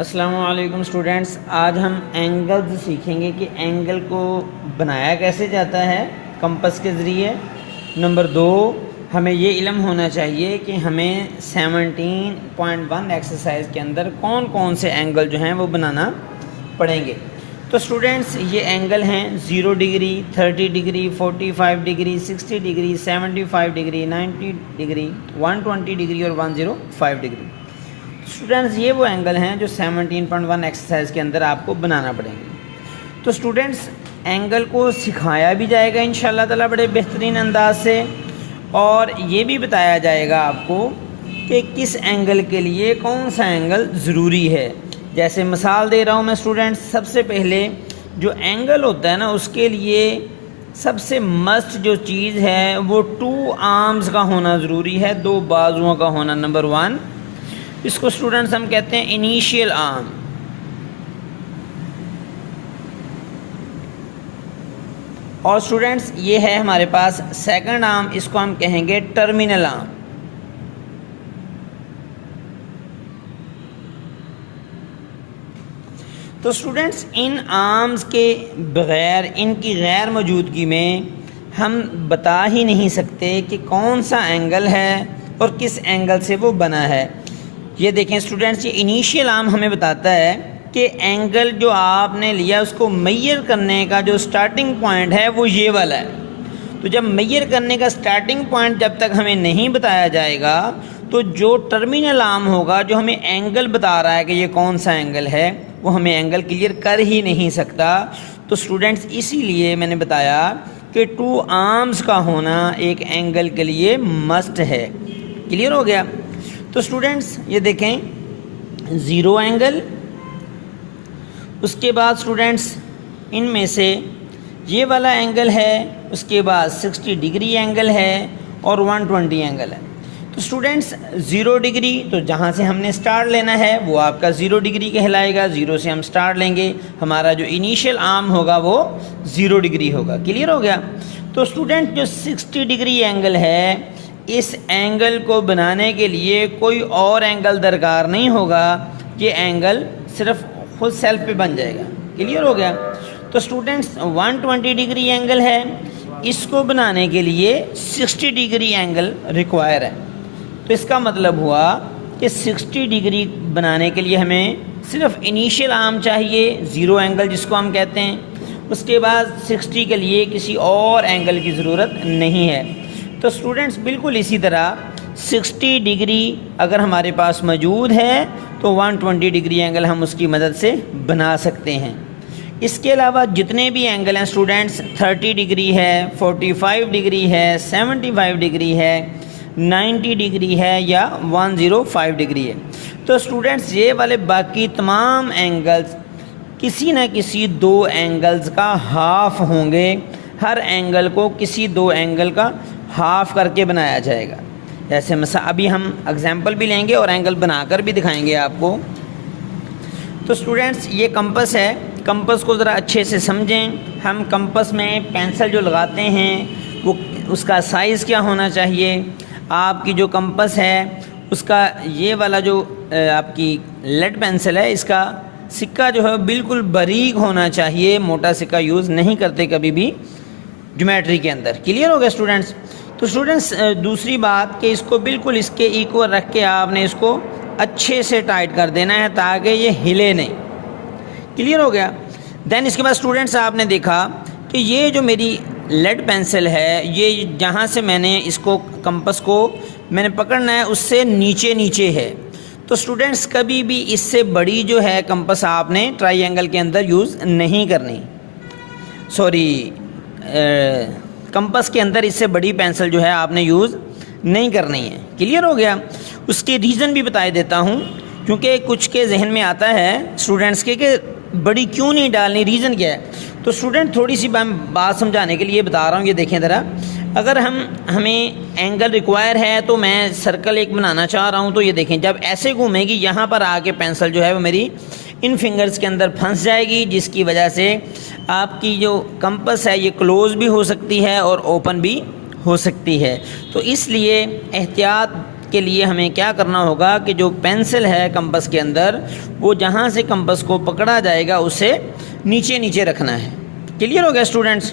السلام علیکم اسٹوڈینٹس، آج ہم اینگلز سیکھیں گے کہ اینگل کو بنایا کیسے جاتا ہے کمپس کے ذریعے۔ نمبر 2، ہمیں یہ علم ہونا چاہیے کہ ہمیں 17.1 ایکسرسائز کے اندر کون کون سے اینگل جو ہیں وہ بنانا پڑیں گے۔ تو اسٹوڈینٹس یہ اینگل ہیں 0 degree, 30 degree, 45 degree, 60 degree, 75 degree, 90 degree, 120 degree اور 105 ڈگری۔ اسٹوڈینٹس یہ وہ اینگل ہیں جو 17.1 ایکسرسائز کے اندر آپ کو بنانا پڑیں گے۔ تو اسٹوڈینٹس اینگل کو سکھایا بھی جائے گا انشاءاللہ تعالیٰ بڑے بہترین انداز سے، اور یہ بھی بتایا جائے گا آپ کو کہ کس اینگل کے لیے کون سا اینگل ضروری ہے۔ جیسے مثال دے رہا ہوں میں اسٹوڈینٹس، سب سے پہلے جو اینگل ہوتا ہے نا اس کے لیے سب سے مسٹ جو چیز ہے وہ 2 آرمز کا ہونا ضروری ہے، 2 بازوؤں کا ہونا۔ نمبر 1، اس کو اسٹوڈنٹس ہم کہتے ہیں انیشیل آرم، اور اسٹوڈنٹس یہ ہے ہمارے پاس سیکنڈ آرم، اس کو ہم کہیں گے ٹرمینل آرم۔ تو اسٹوڈنٹس ان آرمز کے بغیر، ان کی غیر موجودگی میں ہم بتا ہی نہیں سکتے کہ کون سا اینگل ہے اور کس اینگل سے وہ بنا ہے۔ یہ دیکھیں اسٹوڈنٹس، یہ انیشیل آرم ہمیں بتاتا ہے کہ اینگل جو آپ نے لیا اس کو میئر کرنے کا جو سٹارٹنگ پوائنٹ ہے وہ یہ والا ہے۔ تو جب میئر کرنے کا سٹارٹنگ پوائنٹ جب تک ہمیں نہیں بتایا جائے گا تو جو ٹرمینل آرم ہوگا جو ہمیں اینگل بتا رہا ہے کہ یہ کون سا اینگل ہے وہ ہمیں اینگل کلیئر کر ہی نہیں سکتا۔ تو اسٹوڈنٹس اسی لیے میں نے بتایا کہ 2 آرمز کا ہونا ایک اینگل کے لیے مسٹ ہے۔ کلیئر ہو گیا؟ تو اسٹوڈنٹس یہ دیکھیں 0 اینگل، اس کے بعد اسٹوڈنٹس ان میں سے یہ والا اینگل ہے، اس کے بعد 60 ڈگری اینگل ہے اور 120 اینگل ہے۔ تو اسٹوڈنٹس 0 ڈگری تو جہاں سے ہم نے سٹارٹ لینا ہے وہ آپ کا 0 ڈگری کہلائے گا، 0 سے ہم سٹارٹ لیں گے، ہمارا جو انیشیل آرم ہوگا وہ 0 ڈگری ہوگا۔ کلیئر ہو گیا؟ تو اسٹوڈنٹ جو 60 ڈگری اینگل ہے، اس اینگل کو بنانے کے لیے کوئی اور اینگل درکار نہیں ہوگا، یہ اینگل صرف خود سیلف پہ بن جائے گا۔ کلیئر ہو گیا؟ تو اسٹوڈنٹس 120 ڈگری اینگل ہے، اس کو بنانے کے لیے 60 ڈگری اینگل ریکوائر ہے۔ تو اس کا مطلب ہوا کہ 60 ڈگری بنانے کے لیے ہمیں صرف انیشیل آرم چاہیے، 0 اینگل جس کو ہم کہتے ہیں، اس کے بعد 60 کے لیے کسی اور اینگل کی ضرورت نہیں ہے۔ تو اسٹوڈنٹس بالکل اسی طرح 60 ڈگری اگر ہمارے پاس موجود ہے تو 120 ڈگری اینگل ہم اس کی مدد سے بنا سکتے ہیں۔ اس کے علاوہ جتنے بھی اینگل ہیں اسٹوڈنٹس، 30 ڈگری ہے، 45 ڈگری ہے، 75 ڈگری ہے، 90 ڈگری ہے یا 105 ڈگری ہے۔ تو اسٹوڈنٹس یہ والے باقی تمام اینگلز کسی نہ کسی 2 اینگلز کا ہاف ہوں گے، ہر اینگل کو کسی 2 اینگل کا ہاف کر کے بنایا جائے گا۔ جیسے مثلا ابھی ہم اگزامپل بھی لیں گے اور اینگل بنا کر بھی دکھائیں گے آپ کو۔ تو اسٹوڈنٹس یہ کمپس ہے، کمپس کو ذرا اچھے سے سمجھیں۔ ہم کمپس میں پینسل جو لگاتے ہیں وہ اس کا سائز کیا ہونا چاہیے، آپ کی جو کمپس ہے اس کا یہ والا جو آپ کی لیڈ پینسل ہے اس کا سکہ جو ہے بالکل باریک ہونا چاہیے، موٹا سکہ یوز نہیں کرتے کبھی بھی جیومیٹری کے اندر۔ کلیئر ہو گیا اسٹوڈنٹس؟ تو اسٹوڈنٹس دوسری بات کہ اس کو بالکل اس کے ایکول رکھ کے آپ نے اس کو اچھے سے ٹائٹ کر دینا ہے تاکہ یہ ہلے نہیں۔ کلیئر ہو گیا؟ دین اس کے بعد اسٹوڈنٹس آپ نے دیکھا کہ یہ جو میری لیڈ پینسل ہے، یہ جہاں سے میں نے اس کو کمپس کو میں نے پکڑنا ہے اس سے نیچے نیچے ہے۔ تو اسٹوڈنٹس کبھی بھی اس سے بڑی جو ہے کمپس آپ نے ٹرائی اینگل کے اندر یوز نہیں کرنی، کمپس کے اندر اس سے بڑی پینسل جو ہے آپ نے یوز نہیں کرنی ہے۔ کلیئر ہو گیا؟ اس کے ریزن بھی بتا دیتا ہوں، کیونکہ کچھ کے ذہن میں آتا ہے اسٹوڈنٹس کے کہ بڑی کیوں نہیں ڈالنی، ریزن کیا ہے۔ تو اسٹوڈنٹ تھوڑی سی بات سمجھانے کے لیے بتا رہا ہوں، یہ دیکھیں ذرا، اگر ہمیں اینگل ریکوائر ہے تو میں سرکل ایک بنانا چاہ رہا ہوں، تو یہ دیکھیں جب ایسے گھومے گی یہاں پر آ کے پینسل جو ہے وہ میری ان فنگرز کے اندر پھنس جائے گی، جس کی وجہ سے آپ کی جو کمپس ہے یہ کلوز بھی ہو سکتی ہے اور اوپن بھی ہو سکتی ہے۔ تو اس لیے احتیاط کے لیے ہمیں کیا کرنا ہوگا کہ جو پینسل ہے کمپس کے اندر وہ جہاں سے کمپس کو پکڑا جائے گا اسے نیچے نیچے رکھنا ہے. کلیئر ہو گیا اسٹوڈنٹس؟